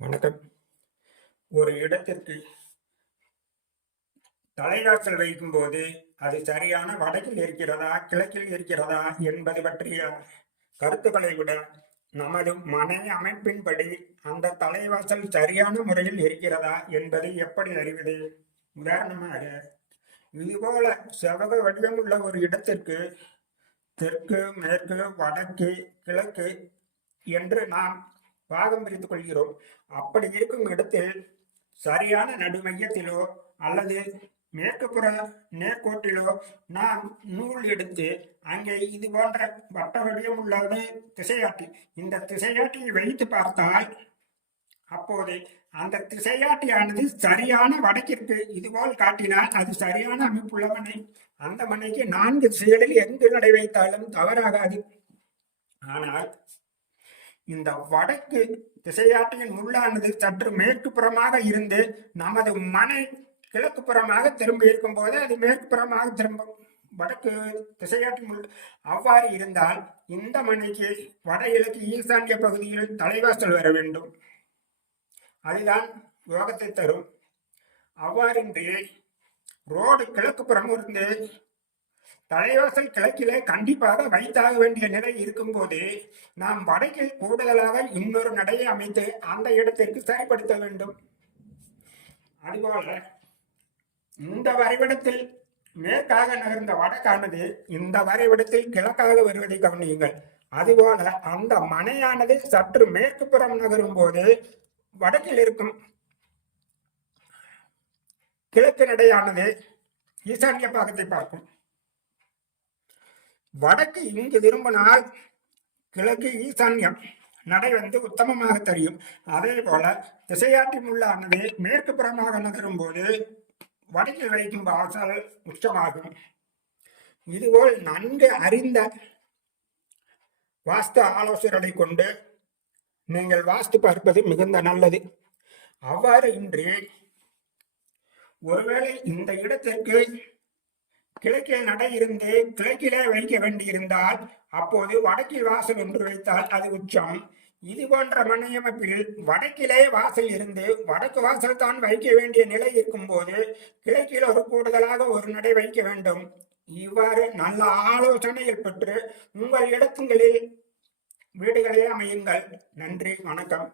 வணக்கம். ஒரு இடத்திற்கு தலைவாசல் வைக்கும்போது அது சரியான வடக்கில் இருக்கிறதா கிழக்கில் இருக்கிறதா என்பது பற்றிய கருத்துக்களை விட நமது மன அமைப்பின்படி அந்த தலைவாசல் சரியான முறையில் இருக்கிறதா என்பதை எப்படி அறிவது? உதாரணமாக இதுபோல செவக வடிவமுள்ள ஒரு இடத்திற்கு தெற்கு மேற்கு வடக்கு கிழக்கு என்று நாம் பாகம் பிரித்துக் கொள்கிறோம். அப்படி இருக்கும் இடத்தில் சரியான நடுமையத்திலோ அல்லது மேற்குப்புற நேர்கோட்டிலோ நாம் நூல் எடுத்து அங்கே இது போன்ற வட்ட வடிவம் உள்ளது திசையாட்டி இந்த திசையாட்டியை வைத்து பார்த்தால் அப்போது அந்த திசையாட்டியானது சரியான வடக்கிற்கு இதுபோல் காட்டினால் அது சரியான அமைப்புள்ள மனை அந்த மனைக்கு நான்கு திசைகளில் எங்கு நடை வைத்தாலும் தவறாகாது. ஆனால் இந்த வடக்கு திசையாட்டியின் முள்ளானது சற்று மேற்கு புறமாக இருந்து நமது மனை கிழக்கு புறமாக திரும்பி இருக்கும் போது அது மேற்கு புறமாக திரும்பும். வடக்கு திசையாட்டி முள் அவ்வாறு இருந்தால் இந்த மனைக்கு வட இலக்கு ஈசான்ய பகுதியில் தலைவாசல் வர வேண்டும். அதுதான் யோகத்தை தரும். அவ்வாறின்றி ரோடு கிழக்கு புறம் இருந்து தலைவாசல் கிழக்கிலே கண்டிப்பாக வைத்தாக வேண்டிய நிலை இருக்கும்போது நாம் வடக்கில் கூடுதலாக இன்னொரு நடையை அமைத்து அந்த இடத்திற்கு சரிப்படுத்த வேண்டும். அதுபோல இந்த வரைபடத்தில் மேற்காக நகர்ந்த வடக்கானது இந்த வரைபடத்தில் கிழக்காக வருவதை கவனியுங்கள். அதுபோல அந்த மனையானது சற்று மேற்கு புறம் நகரும் போது வடக்கில் இருக்கும் கிழக்கு நடையானது ஈசான்ய பாகத்தை பார்க்கும் வடக்கு இங்கு திரும்பினால் கிழக்கு ஈசான்யம் நடை வந்து உத்தமமாக தெரியும். அதே போல திசையாட்டி முள்ளானது மேற்கு புறமாக நகரும் போது வடக்கில் வைக்கும் வாசல் உச்சமாகும். இதுபோல் நன்கு அறிந்த வாஸ்து ஆலோசகர்களை கொண்டு நீங்கள் வாஸ்து பார்ப்பது மிகுந்த நல்லது. அவ்வாறு இன்றி ஒருவேளை இந்த இடத்திற்கு கிழக்கில் நடை இருந்து கிழக்கிலே வைக்க வேண்டியிருந்தால் அப்போது வடக்கில் வாசல் ஒன்று வைத்தால் அது உச்சம். இது போன்ற மனையமைப்பில் வடக்கிலே வாசல் இருந்து வடக்கு வாசல் தான் வைக்க வேண்டிய நிலை இருக்கும்போது கிழக்கில் ஒரு கூடுதலாக ஒரு நடை வைக்க வேண்டும். இவ்வாறு நல்ல ஆலோசனைகள் பெற்று உங்கள் இடத்துங்களில் வீடுகளே அமையுங்கள். நன்றி வணக்கம்.